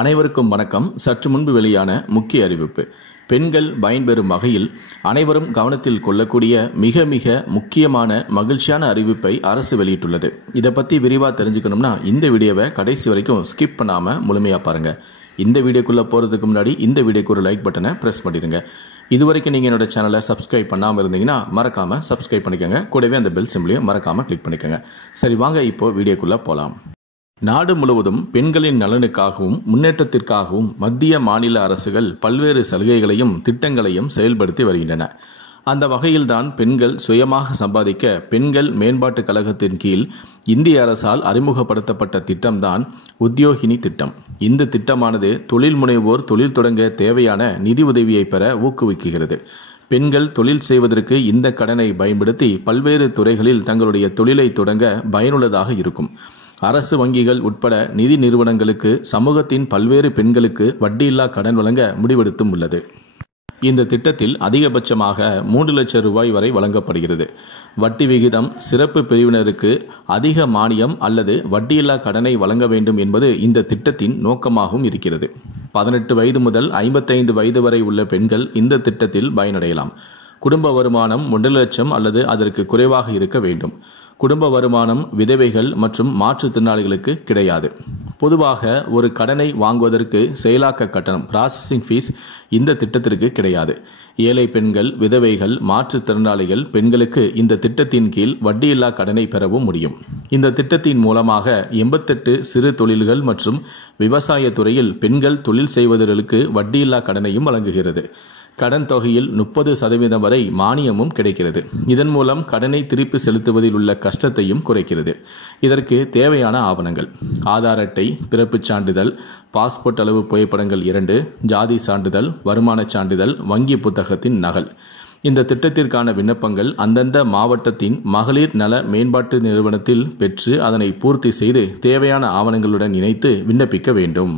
அனைவருக்கும் வணக்கம். சற்று முன்பு வெளியான முக்கிய அறிவிப்பு. பெண்கள் பயன்பெறும் வகையில் அனைவரும் கவனத்தில் கொள்ளக்கூடிய மிக மிக முக்கியமான மகிழ்ச்சியான அறிவிப்பை அரசு வெளியிட்டுள்ளது. இதை பற்றி விரிவாக தெரிஞ்சுக்கணும்னா இந்த வீடியோவை கடைசி வரைக்கும் ஸ்கிப் பண்ணாமல் முழுமையாக பாருங்கள். இந்த வீடியோக்குள்ளே போகிறதுக்கு முன்னாடி இந்த வீடியோக்கு ஒரு லைக் பட்டனை ப்ரெஸ் பண்ணிடுங்க. இது வரைக்கும் நீங்கள் என்னோட சேனலை சப்ஸ்கிரைப் பண்ணாமல் இருந்தீங்கன்னா மறக்காமல் சப்ஸ்கிரைப் பண்ணிக்கோங்க. கூடவே அந்த பெல் சிம்பிளையும் மறக்காமல் கிளிக் பண்ணிக்கோங்க. சரி, வாங்க இப்போ வீடியோக்குள்ளே போகலாம். நாடு முழுவதும் பெண்களின் நலனுக்காகவும் முன்னேற்றத்திற்காகவும் மத்திய மாநில அரசுகள் பல்வேறு சலுகைகளையும் திட்டங்களையும் செயல்படுத்தி வருகின்றன. அந்த வகையில்தான் பெண்கள் சுயமாக சம்பாதிக்க பெண்கள் மேம்பாட்டுக் கழகத்தின் கீழ் இந்திய அரசால் அறிமுகப்படுத்தப்பட்ட திட்டம்தான் உத்யோகினி திட்டம். இந்த திட்டமானது தொழில் முனைவோர் தொழில் தொடங்க தேவையான நிதி உதவியை பெற ஊக்குவிக்கிறது. பெண்கள் தொழில் செய்வதற்கு இந்த கடனை பயன்படுத்தி பல்வேறு துறைகளில் தங்களுடைய தொழிலை தொடங்க பயனுள்ளதாக இருக்கும். அரசு வங்கிகள் உட்பட நிதி நிறுவனங்களுக்கு சமூகத்தின் பல்வேறு பெண்களுக்கு வட்டியில்லா கடன் வழங்க முடிவெடுத்தும் உள்ளது. இந்த திட்டத்தில் அதிகபட்சமாக 3 லட்சம் ரூபாய் வரை வழங்கப்படுகிறது. வட்டி விகிதம் சிறப்பு பிரிவினருக்கு அதிக மானியம் அல்லது வட்டியில்லா கடனை வழங்க வேண்டும் என்பது இந்த திட்டத்தின் நோக்கமாகவும் இருக்கிறது. 18 வயது முதல் 55 வயது வரை உள்ள பெண்கள் இந்த திட்டத்தில் பயனடையலாம். குடும்ப வருமானம் 1 லட்சம் அல்லது அதற்கு குறைவாக இருக்க வேண்டும். குடும்ப வருமானம் விதவைகள் மற்றும் மாற்றுத்திறனாளிகளுக்கு கிடையாது. பொதுவாக ஒரு கடனை வாங்குவதற்கு செயலாக்க கட்டணம் ப்ராசஸிங் ஃபீஸ் இந்த திட்டத்திற்கு கிடையாது. ஏழை பெண்கள், விதவைகள், மாற்றுத்திறனாளிகள் பெண்களுக்கு இந்த திட்டத்தின் கீழ் வட்டியில்லா கடனை பெறவும் முடியும். இந்த திட்டத்தின் மூலமாக 88 சிறு தொழில்கள் மற்றும் விவசாய துறையில் பெண்கள் தொழில் செய்வதற்கு வட்டியில்லா கடனையும் வழங்குகிறது. கடன் தொகையில் 30% வரை மானியமும் கிடைக்கிறது. இதன் மூலம் கடனை திருப்பி செலுத்துவதில் உள்ள கஷ்டத்தையும் குறைக்கிறது. இதற்கு தேவையான ஆவணங்கள்: ஆதார் அட்டை, பிறப்புச் சான்றிதழ், பாஸ்போர்ட் அளவு புகைப்படங்கள் 2, ஜாதி சான்றிதழ், வருமானச் சான்றிதழ், வங்கி புத்தகத்தின் நகல். இந்த திட்டத்திற்கான விண்ணப்பங்கள் அந்தந்த மாவட்டத்தின் மகளிர் நல மேம்பாட்டு நிறுவனத்தில் பெற்று அதனை பூர்த்தி செய்து தேவையான ஆவணங்களுடன் இணைத்து விண்ணப்பிக்க வேண்டும்.